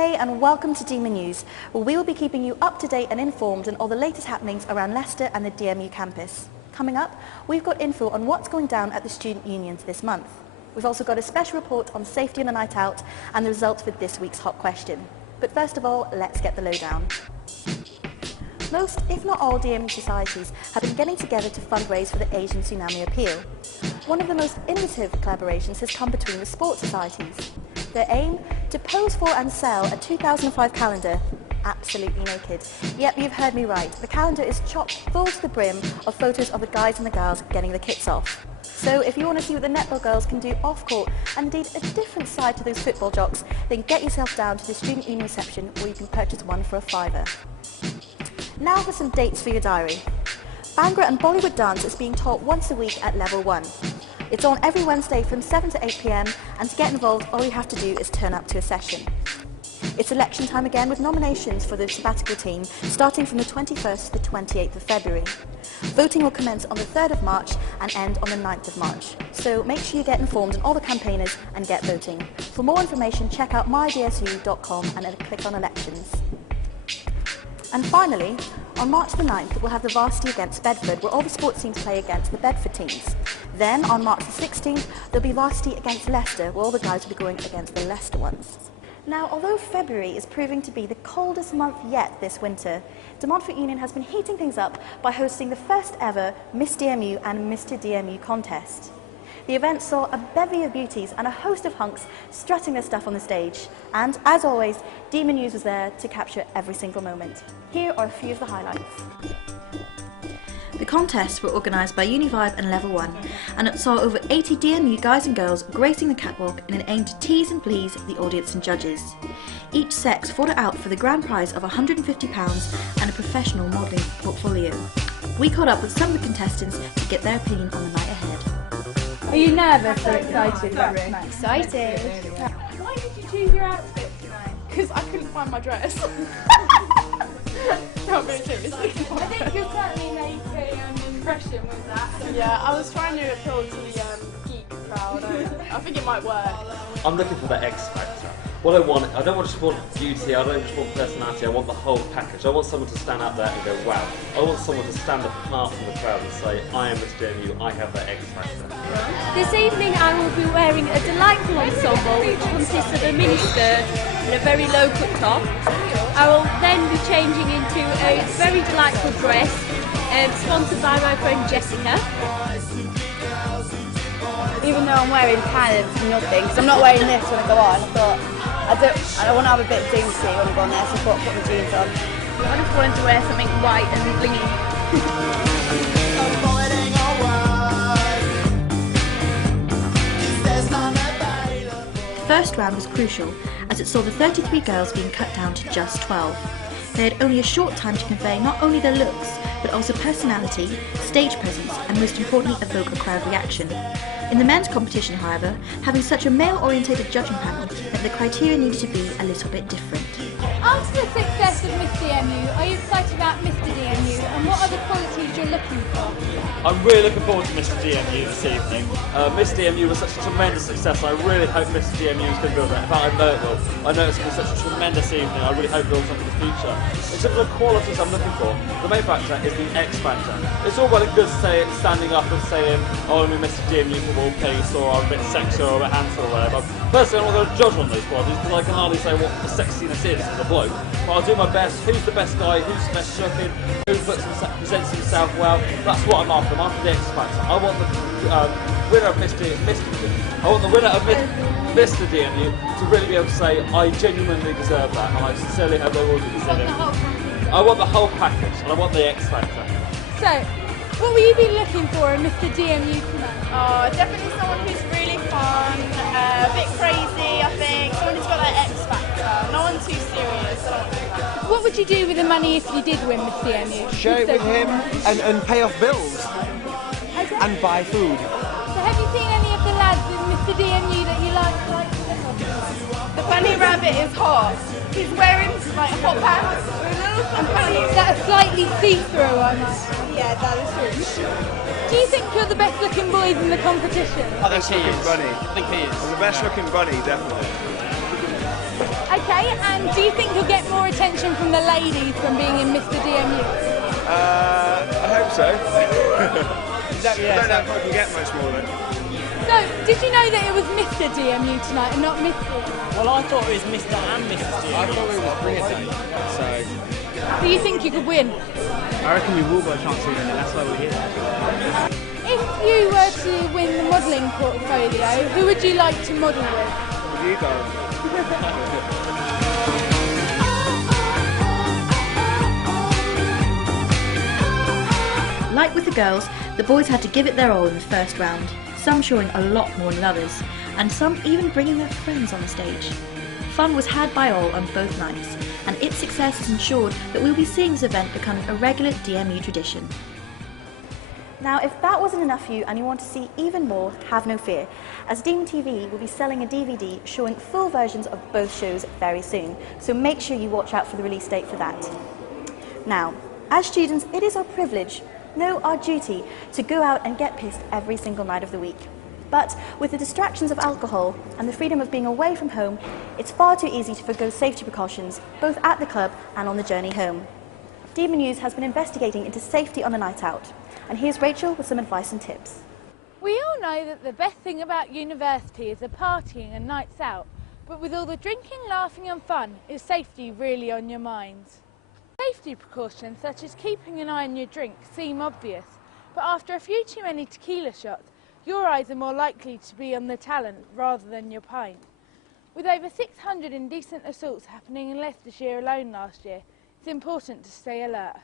Hey and welcome to DEMA News, where we will be keeping you up to date and informed on all the latest happenings around Leicester and the DMU campus. Coming up, we've got info on what's going down at the student unions this month. We've also got a special report on safety on a night out and the results for this week's hot question. But first of all, let's get the lowdown. Most, if not all, DMU societies have been getting together to fundraise for the Asian Tsunami Appeal. One of the most innovative collaborations has come between the sports societies. Their aim? To pose for and sell a 2005 calendar, absolutely naked. Yep, you've heard me right. The calendar is chock full to the brim of photos of the guys and the girls getting the kits off. So if you want to see what the netball girls can do off-court, and indeed a different side to those football jocks, then get yourself down to the student union reception where you can purchase one for £5. Now for some dates for your diary. Bhangra and Bollywood dance is being taught once a week at level 1. It's on every Wednesday from 7 to 8 p.m, and to get involved all you have to do is turn up to a session. It's election time again with nominations for the sabbatical team starting from the 21st to the 28th of February. Voting will commence on the 3rd of March and end on the 9th of March. So make sure you get informed on all the campaigners and get voting. For more information, check out mydsu.com and then click on elections. And finally, on March the 9th, we'll have the varsity against Bedford, where all the sports teams play against the Bedford teams. Then, on March the 16th, there'll be varsity against Leicester, where all the guys will be going against the Leicester ones. Now, although February is proving to be the coldest month yet this winter, De Montfort Union has been heating things up by hosting the first ever Miss DMU and Mr DMU contest. The event saw a bevy of beauties and a host of hunks strutting their stuff on the stage. And, as always, DEMA News was there to capture every single moment. Here are a few of the highlights. The contests were organised by Univibe and Level 1, and it saw over 80 DMU guys and girls gracing the catwalk in an aim to tease and please the audience and judges. Each sex fought it out for the grand prize of £150 and a professional modelling portfolio. We caught up with some of the contestants to get their opinion on the night ahead. Are you nervous or excited? Excited. Why did you choose your outfit tonight? Because I couldn't find my dress. Can't be true. I think you certainly make an impression with that. Yeah, I was trying to appeal to the geek crowd. I think it might work. I'm looking for that X factor. What I don't just want beauty, I don't just want personality, I want the whole package. I want someone to stand out there and go, wow. I want someone to stand apart from the crowd and say, I am Miss DMU, I have that X factor. This evening I will be wearing a delightful ensemble which consists of a mini skirt and a very low cut top. I will then be changing into a very delightful dress sponsored by my friend Jessica. Even though I'm wearing kind of nothing, because I'm not wearing this when I go on, I thought I want to have a bit of dignity when I go on there, so I thought put my jeans on. I just wanted to wear something white and blingy. The first round was crucial, as it saw the 33 girls being cut down to just 12. They had only a short time to convey not only their looks, but also personality, stage presence, and most importantly, evoke a crowd reaction. In the men's competition, however, having such a male-orientated judging panel meant the criteria needed to be a little bit different. After the success of Miss DMU, are you excited about Mr DMU and what are the qualities you're looking for? I'm really looking forward to Mr DMU this evening. Miss DMU was such a tremendous success. I really hope Mr DMU is going to build that. In fact, I know it will. I know it's going to be such a tremendous evening. I really hope it builds up for the future. In terms of qualities I'm looking for, the main factor is the X factor. It's all well and good standing up and saying, oh, I'm a Mr DMU football piece, or I'm a bit sexy or a bit handsome or whatever. Personally, I'm not going to judge on those qualities because I can hardly say what the sexiness is as a bloke. But I'll do my best. Who's the best guy? Who's the best looking? Who presents himself well? That's what I'm after. I'm after the X factor. I want the winner of Mr. I want the winner of Mr. DMU to really be able to say, I genuinely deserve that, and I sincerely hope they will do the same. I want the whole package, and I want the X factor. So, what will you be looking for in Mr DMU tonight? Oh, definitely someone who's really fun, a bit crazy, I think. Someone who's got that X factor. No one too serious. I don't want to do that. What would you do with the money if you did win Miss DMU? Share it with him and pay off bills and buy food. So have you seen any of the lads in Mr DMU that you like? The bunny rabbit is hot. He's wearing like hot pants. Is that a slightly see-through one? Yeah, that is true. Do you think you're the best looking boys in the competition? I think he is. I think he is. I'm the best looking bunny, definitely. Okay, and do you think you'll get more attention from the ladies from being in Mr. DMU? I hope so. I don't know if I can get much more than. So, did you know that it was Mr. DMU tonight and not Mrs? Well, I thought it was Mr. and Mrs. DMU. I thought it was Bring It Day, so. Do you think you could win? I reckon we will got a chance to win it, that's why we're here. If you were to win the modelling portfolio, who would you like to model with? You go. Like with the girls, the boys had to give it their all in the first round, some showing a lot more than others, and some even bringing their friends on the stage. Fun was had by all on both nights, and its success has ensured that we'll be seeing this event becoming a regular DMU tradition. Now, if that wasn't enough for you and you want to see even more, have no fear, as Demon TV will be selling a DVD showing full versions of both shows very soon, so make sure you watch out for the release date for that. Now, as students, it is our privilege, no, our duty, to go out and get pissed every single night of the week. But with the distractions of alcohol and the freedom of being away from home, it's far too easy to forgo safety precautions, both at the club and on the journey home. Demon News has been investigating into safety on the night out, and here's Rachel with some advice and tips. We all know that the best thing about university is the partying and nights out, but with all the drinking, laughing and fun, is safety really on your minds? Safety precautions such as keeping an eye on your drink seem obvious, but after a few too many tequila shots, your eyes are more likely to be on the talent rather than your pint. With over 600 indecent assaults happening in Leicestershire alone last year, it's important to stay alert.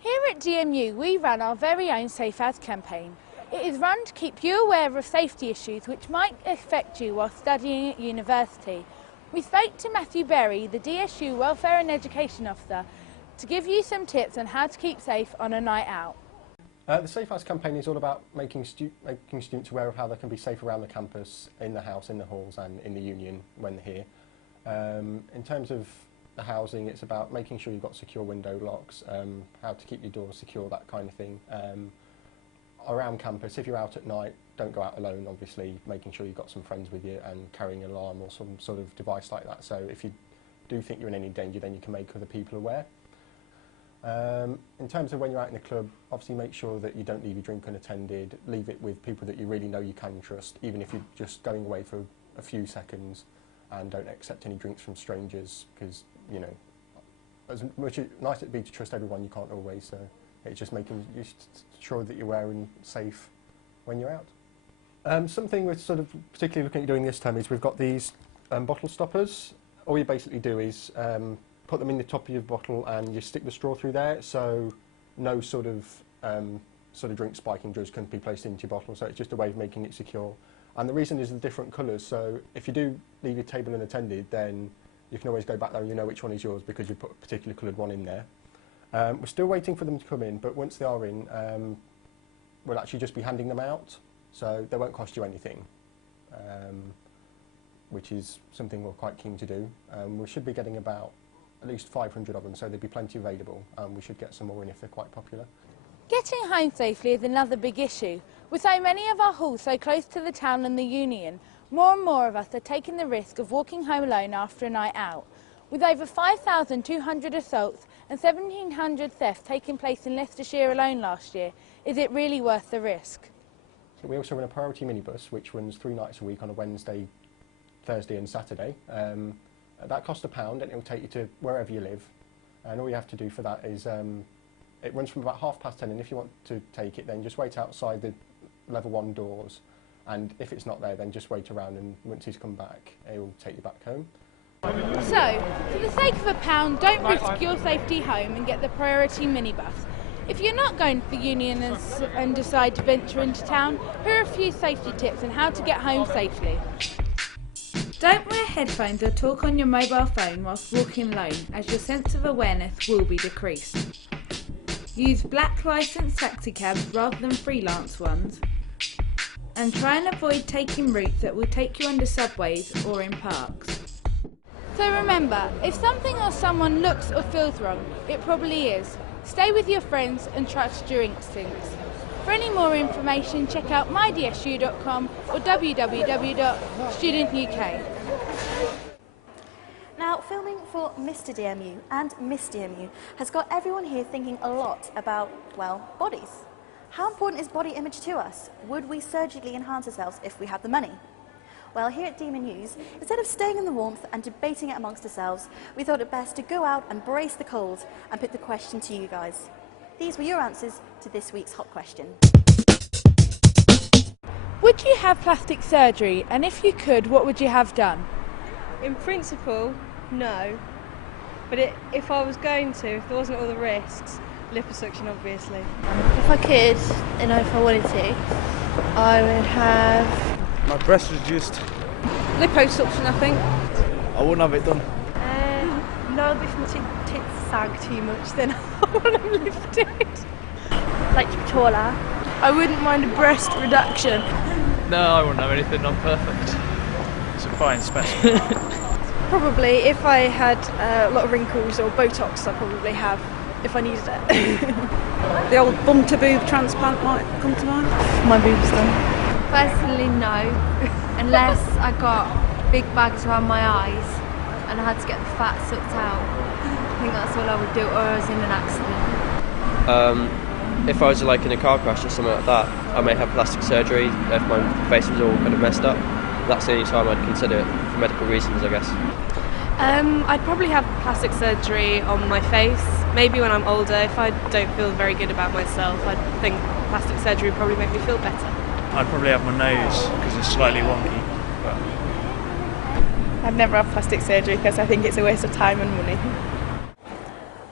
Here at DMU, we run our very own Safe As campaign. It is run to keep you aware of safety issues which might affect you while studying at university. We spoke to Matthew Berry, the DSU Welfare and Education Officer, to give you some tips on how to keep safe on a night out. The Safe House campaign is all about making students aware of how they can be safe around the campus, in the house, in the halls and in the union when they're here. In terms of the housing, it's about making sure you've got secure window locks, how to keep your doors secure, that kind of thing. Around campus, if you're out at night, don't go out alone, obviously, making sure you've got some friends with you and carrying an alarm or some sort of device like that. So if you do think you're in any danger, then you can make other people aware. In terms of when you're out in the club, obviously make sure that you don't leave your drink unattended, leave it with people that you really know you can trust, even if you're just going away for a few seconds, and don't accept any drinks from strangers, because, you know, as much as nice it'd be to trust everyone, you can't always, so it's just making sure that you're wearing safe when you're out. Something we're sort of particularly looking at doing this time is we've got these bottle stoppers. All you basically do is put them in the top of your bottle and you stick the straw through there, so no sort of drink spiking drugs can be placed into your bottle, so it's just a way of making it secure. And the reason is the different colours, so if you do leave your table unattended, then you can always go back there and you know which one is yours because you put a particular coloured one in there. We're still waiting for them to come in, but once they are in, we'll actually just be handing them out, so they won't cost you anything, which is something we're quite keen to do. We should be getting about at least 500 of them, so there'll be plenty available, and we should get some more in if they're quite popular. Getting home safely is another big issue. With so many of our halls so close to the town and the union, more and more of us are taking the risk of walking home alone after a night out. With over 5,200 assaults and 1,700 thefts taking place in Leicestershire alone last year, is it really worth the risk? So we also run a priority minibus, which runs 3 nights a week on a Wednesday, Thursday and Saturday. That costs £1 and it will take you to wherever you live, and all you have to do for that is it runs from about 10:30, and if you want to take it, then just wait outside the level 1 doors, and if it's not there, then just wait around, and once he's come back, it will take you back home. So, for the sake of £1, don't risk your safety home and get the priority minibus. If you're not going to the union and decide to venture into town, here are a few safety tips on how to get home safely. Don't wear headphones or talk on your mobile phone whilst walking alone, as your sense of awareness will be decreased. Use black licensed taxi cabs rather than freelance ones, and try and avoid taking routes that will take you under subways or in parks. So remember, if something or someone looks or feels wrong, it probably is. Stay with your friends and trust your instincts. For any more information, check out mydsu.com or www.studentuk. filming for Mr. DMU and Miss DMU has got everyone here thinking a lot about, well, bodies. How important is body image to us? Would we surgically enhance ourselves if we had the money? Well, here at Demon News, instead of staying in the warmth and debating it amongst ourselves, we thought it best to go out and brace the cold and put the question to you guys. These were your answers to this week's hot question. Would you have plastic surgery, and if you could, what would you have done? In principle, no. But if I was going to, if there wasn't all the risks, liposuction obviously. If I could, and if I wanted to, I would have... My breast reduced. Liposuction, I think. I wouldn't have it done. No, if my tits sag too much, then I want them lifted. like to be taller. I wouldn't mind a breast reduction. No, I wouldn't have anything done perfect. It's a fine specimen. Probably, if I had a lot of wrinkles or Botox, I'd probably have, if I needed it. The old bum-to-boob transplant might come to mind. My boob's done. Personally, no. Unless I got big bags around my eyes and I had to get the fat sucked out. I think that's all I would do, or I was in an accident. If I was like in a car crash or something like that, I may have plastic surgery if my face was all kind of messed up. That's the only time I'd consider it for medical reasons, I guess. I'd probably have plastic surgery on my face. Maybe when I'm older, if I don't feel very good about myself, I think plastic surgery would probably make me feel better. I'd probably have my nose because it's slightly wonky. But I'd never have plastic surgery because I think it's a waste of time and money.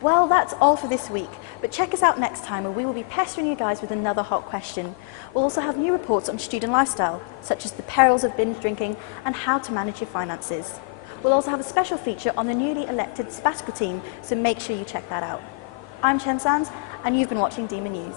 Well, that's all for this week, but check us out next time where we will be pestering you guys with another hot question. We'll also have new reports on student lifestyle, such as the perils of binge drinking and how to manage your finances. We'll also have a special feature on the newly elected sabbatical team, so make sure you check that out. I'm Chen Sands, and you've been watching Demon News.